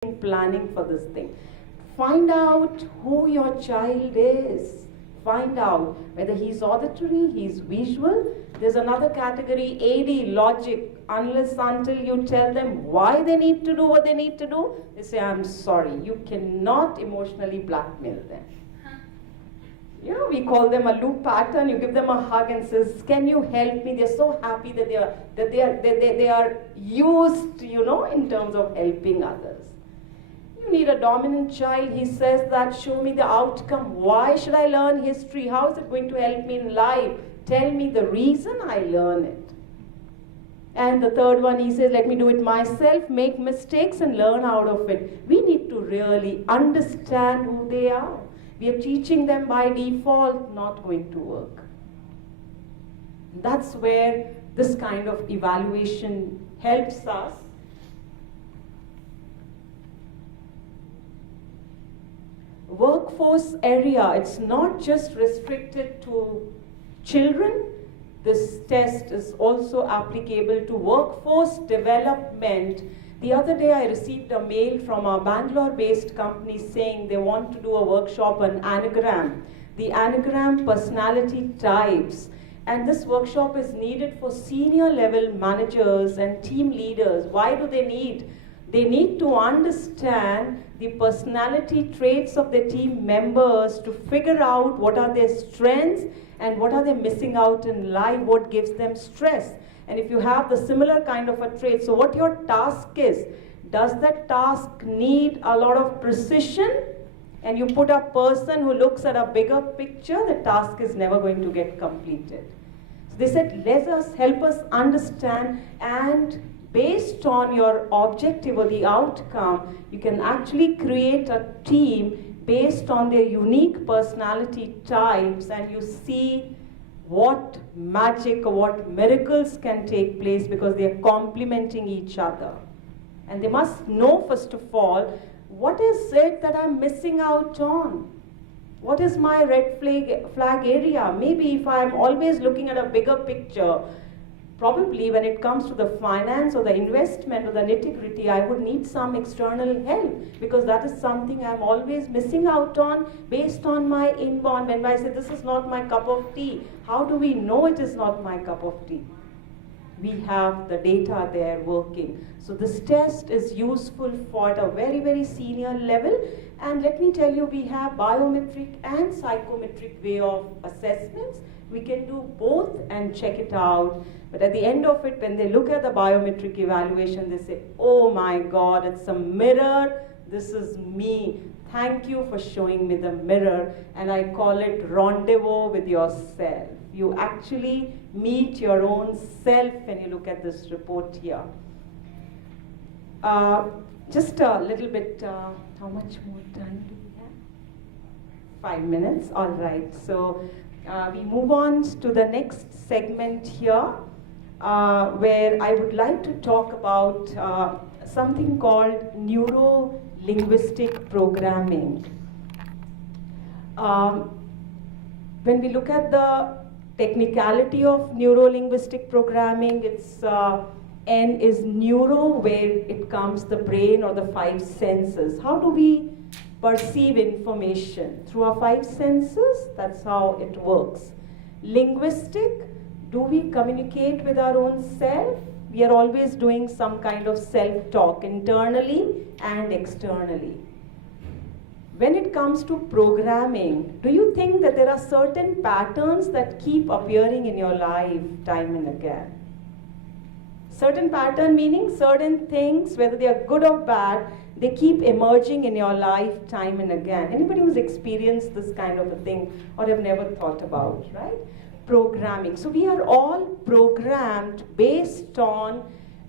planning for this thing. Find out who your child is. Find out whether he's auditory, he's visual. There's another category, AD, logic. Unless until you tell them why they need to do what they need to do, they say, I'm sorry. You cannot emotionally blackmail them. You know, we call them a loop pattern. You give them a hug and says, can you help me? They're so happy that they are used, you know, in terms of helping others. You need a dominant child. He says that, show me the outcome. Why should I learn history? How is it going to help me in life? Tell me the reason I learn it. And the third one, he says, let me do it myself, make mistakes and learn out of it. We need to really understand who they are. We are teaching them by default, not going to work. That's where this kind of evaluation helps us. Workforce area, it's not just restricted to children. This test is also applicable to workforce development. The other day I received a mail from a Bangalore-based company saying they want to do a workshop on anagram, the anagram personality types. And this workshop is needed for senior level managers and team leaders. Why do they need? They need to understand the personality traits of their team members to figure out what are their strengths and what are they missing out in life, what gives them stress. And if you have the similar kind of a trait, so what your task is, does that task need a lot of precision? And you put a person who looks at a bigger picture, the task is never going to get completed. So they said, help us understand, and based on your objective or the outcome, you can actually create a team based on their unique personality types, and you see what magic or what miracles can take place because they are complementing each other. And they must know, first of all, what is it that I'm missing out on? What is my red flag area? Maybe if I'm always looking at a bigger picture, probably when it comes to the finance or the investment or the nitty-gritty, I would need some external help because that is something I'm always missing out on based on my inborn. When I say this is not my cup of tea, how do we know it is not my cup of tea? We have the data there working. So this test is useful for at a very, very senior level. And let me tell you, we have biometric and psychometric way of assessments. We can do both and check it out. But at the end of it, when they look at the biometric evaluation, they say, oh my God, it's a mirror. This is me. Thank you for showing me the mirror. And I call it rendezvous with yourself. You actually meet your own self when you look at this report here. Just a little bit, how much more time do we have? 5 minutes, all right. So we move on to the next segment here, where I would like to talk about something called neuro-linguistic programming. When we look at the technicality of neuro-linguistic programming, it's N is neuro, where it comes the brain or the 5 senses. How do we perceive information? Through our 5 senses, that's how it works. Linguistic, do we communicate with our own self? We are always doing some kind of self-talk, internally and externally. When it comes to programming, do you think that there are certain patterns that keep appearing in your life time and again? Certain pattern meaning certain things, whether they are good or bad, they keep emerging in your life time and again. Anybody who's experienced this kind of a thing or have never thought about, right? Programming. So we are all programmed based on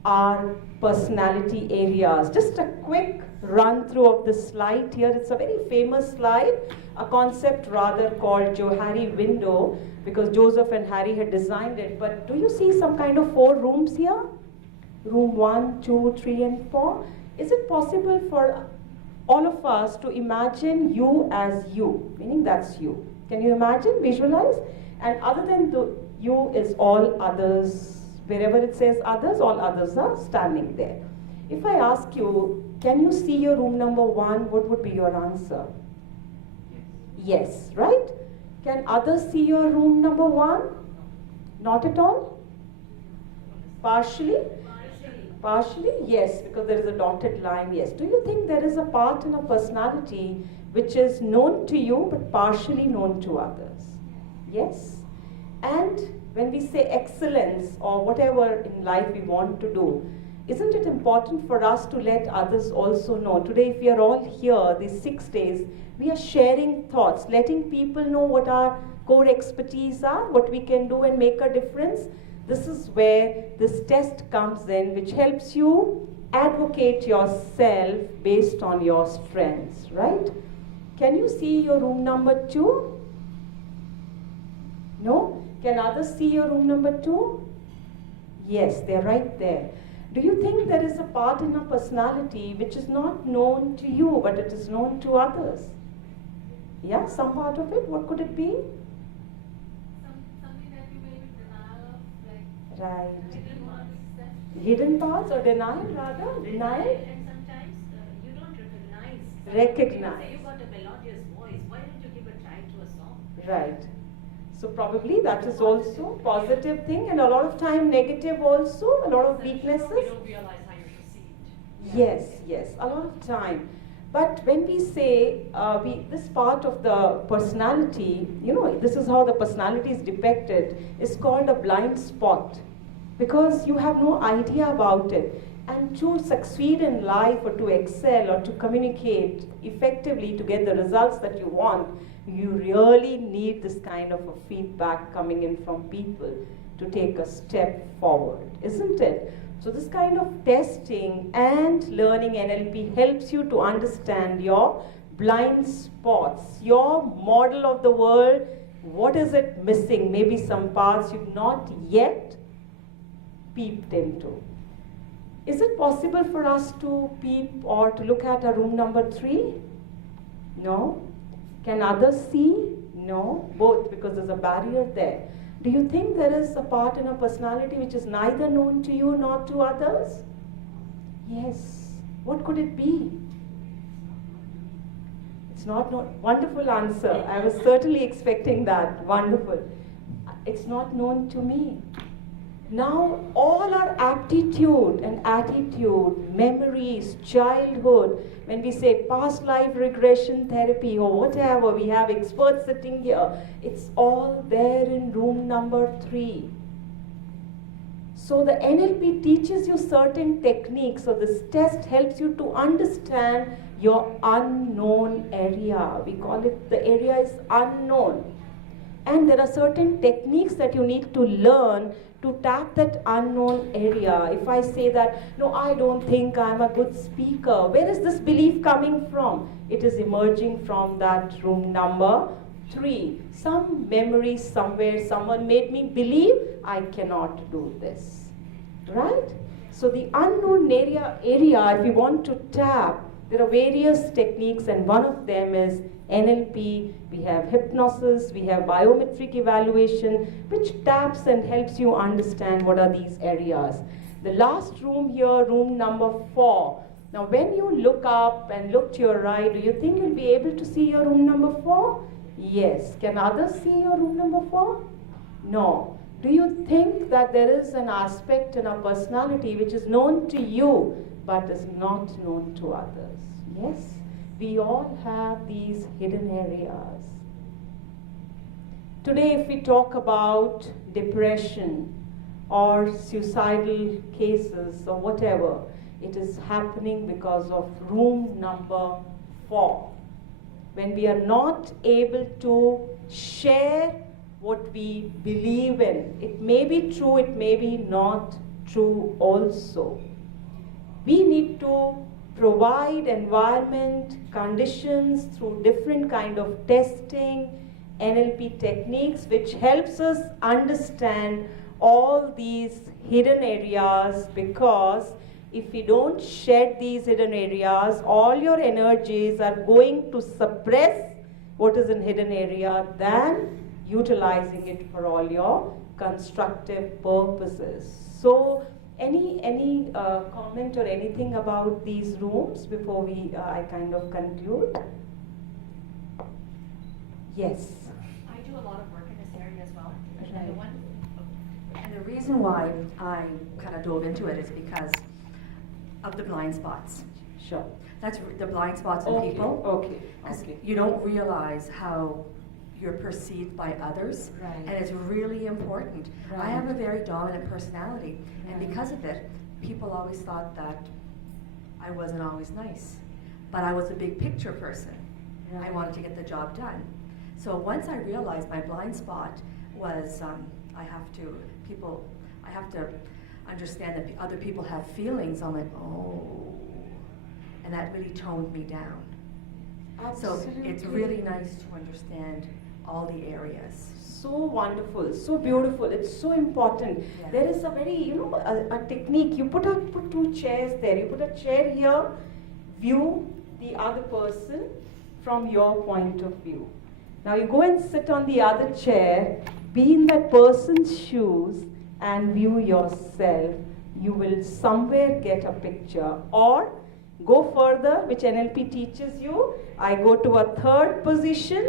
our personality areas. Just a quick run through of the slide here. It's a very famous slide, a concept rather called Johari window, because Joseph and Harry had designed it. But do you see some kind of 4 rooms here? Room 1, 2, 3, and 4. Is it possible for all of us to imagine you as you, meaning that's you? Can you imagine, visualize? And other than the you is all others. Wherever it says others, all others are standing there. If I ask you, Can you see your room number 1? What would be your answer? Yes, right? Can others see your room number 1? Not at all? Partially? Partially? Yes, because there is a dotted line, yes. Do you think there is a part in a personality which is known to you but partially known to others? Yes? And when we say excellence or whatever in life we want to do, isn't it important for us to let others also know? Today, if we are all here, these 6 days, we are sharing thoughts, letting people know what our core expertise are, what we can do and make a difference. This is where this test comes in, which helps you advocate yourself based on your strengths, right? Can you see your room number 2? No? Can others see your room number 2? Yes, they're right there. Do you think there is a part in our personality which is not known to you, but it is known to others? Yeah, some part of it. What could it be? Something that you may be denial of, like Right. hidden parts. Hidden parts or denial rather? Denial? And sometimes you don't recognize. Recognize. Say you got a melodious voice. Why don't you give a try to a song? Right. So probably that is also positive thing, and a lot of time negative also, a lot of You weaknesses. don't realize how you're perceived. Yes, yes, a lot of time. But when we say this part of the personality, this is how the personality is depicted, is called a blind spot, because you have no idea about it. And to succeed in life or to excel or to communicate effectively to get the results that you want, you really need this kind of a feedback coming in from people to take a step forward, isn't it? So this kind of testing and learning NLP helps you to understand your blind spots, your model of the world. What is it missing? Maybe some parts you've not yet peeped into. Is it possible for us to peep or to look at a room number 3? No. Can others see? No. Both, because there's a barrier there. Do you think there is a part in a personality which is neither known to you nor to others? Yes. What could it be? It's not known. Wonderful answer. I was certainly expecting that. Wonderful. It's not known to me. Now, all our aptitude and attitude, memories, childhood, when we say past life regression therapy or whatever, we have experts sitting here, it's all there in room number 3. So the NLP teaches you certain techniques. So this test helps you to understand your unknown area. We call it, the area is unknown. And there are certain techniques that you need to learn to tap that unknown area. If I say that, no, I don't think I'm a good speaker, where is this belief coming from? It is emerging from that room number 3. Some memory somewhere, someone made me believe I cannot do this, right? So the unknown area, if you want to tap, there are various techniques, and one of them is NLP, we have hypnosis, we have biometric evaluation, which taps and helps you understand what are these areas. The last room here, room number 4. Now when you look up and look to your right, do you think you'll be able to see your room number 4? Yes. Can others see your room number 4? No. Do you think that there is an aspect in our personality which is known to you but is not known to others? Yes. We all have these hidden areas. Today, if we talk about depression or suicidal cases or whatever, it is happening because of room number 4. When we are not able to share what we believe in, it may be true, it may be not true also. We need to provide environment, conditions through different kind of testing, NLP techniques, which helps us understand all these hidden areas, because if we don't shed these hidden areas, all your energies are going to suppress what is in hidden area than utilizing it for all your constructive purposes. So Any comment or anything about these rooms before I kind of conclude? Yes. I do a lot of work in this area as well. Right. And the reason why I kind of dove into it is because of the blind spots. Sure. That's the blind spots in Okay. people. Okay. Because Okay. you don't realize how you're perceived by others. Right. And it's really important. Right. I have a very dominant personality. And Right. because of it, people always thought that I wasn't always nice. But I was a big picture person. I Right. wanted to get the job done. So once I realized my blind spot was I have to understand that other people have feelings. I'm like, oh, and that really toned me down. So it's really nice to understand all the areas. So wonderful, so beautiful. It's so important. Yeah. There is a very, a technique. You put two chairs there. You put a chair here, view the other person from your point of view. Now you go and sit on the other chair, be in that person's shoes, and view yourself. You will somewhere get a picture. Or go further, which NLP teaches you. I go to a third position.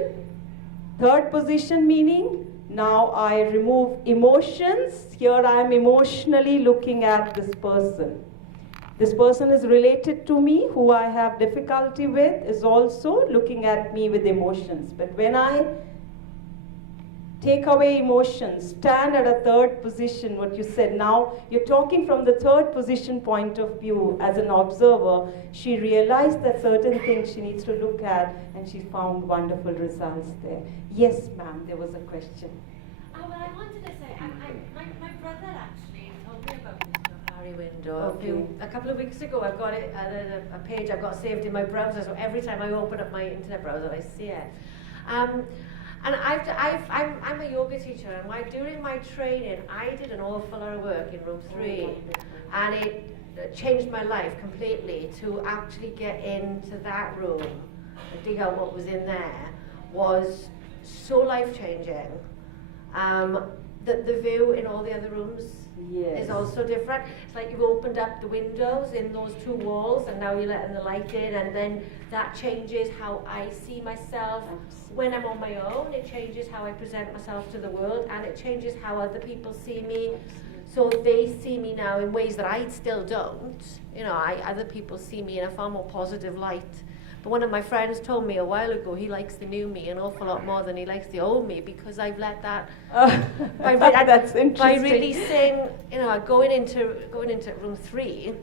Third position meaning now I remove emotions. Here I am emotionally looking at this person. This person is related to me, who I have difficulty with, is also looking at me with emotions. But when I take away emotions, stand at a third position, what you said, now you're talking from the third position point of view as an observer. She realized that certain things she needs to look at, and she found wonderful results there. Yes, ma'am, there was a question. Oh, well, I wanted to say, my brother actually told me about this Harry window Okay. a couple of weeks ago. I've got it a page I've got saved in my browser, so every time I open up my internet browser, I see it. And I'm a yoga teacher, and during my training, I did an awful lot of work in room 3, and it changed my life completely. To actually get into that room and dig out what was in there was so life-changing. The view in all the other rooms Yes. is also different. It's like you've opened up the windows in those two walls, and now you're letting the light in, and then that changes how I see myself. When I'm on my own, it changes how I present myself to the world, and it changes how other people see me. So they see me now in ways that I still don't. Other people see me in a far more positive light. But one of my friends told me a while ago he likes the new me an awful lot more than he likes the old me, because I've let that That's interesting. by releasing, going into room 3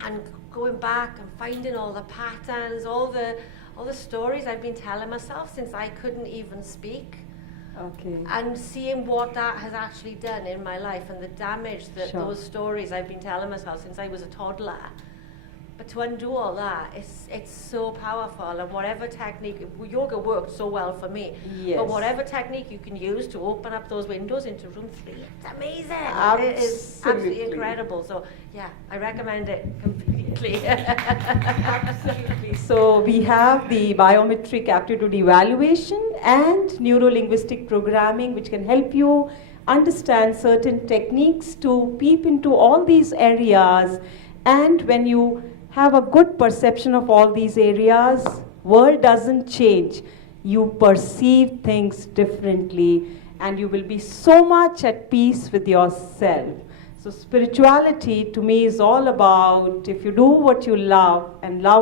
and going back and finding all the patterns, all the stories I've been telling myself since I couldn't even speak, Okay. and seeing what that has actually done in my life and the damage that Sure. those stories I've been telling myself since I was a toddler. But to undo all that, it's so powerful. And whatever technique, yoga worked so well for me. Yes. But whatever technique you can use to open up those windows into room 3, it's amazing. It is absolutely Absolutely. incredible. So yeah, I recommend it completely. Absolutely. So we have the biometric aptitude evaluation and neuro-linguistic programming, which can help you understand certain techniques to peep into all these areas. And when you have a good perception of all these areas, world doesn't change. You perceive things differently, and you will be so much at peace with yourself. So spirituality to me is all about, if you do what you love and love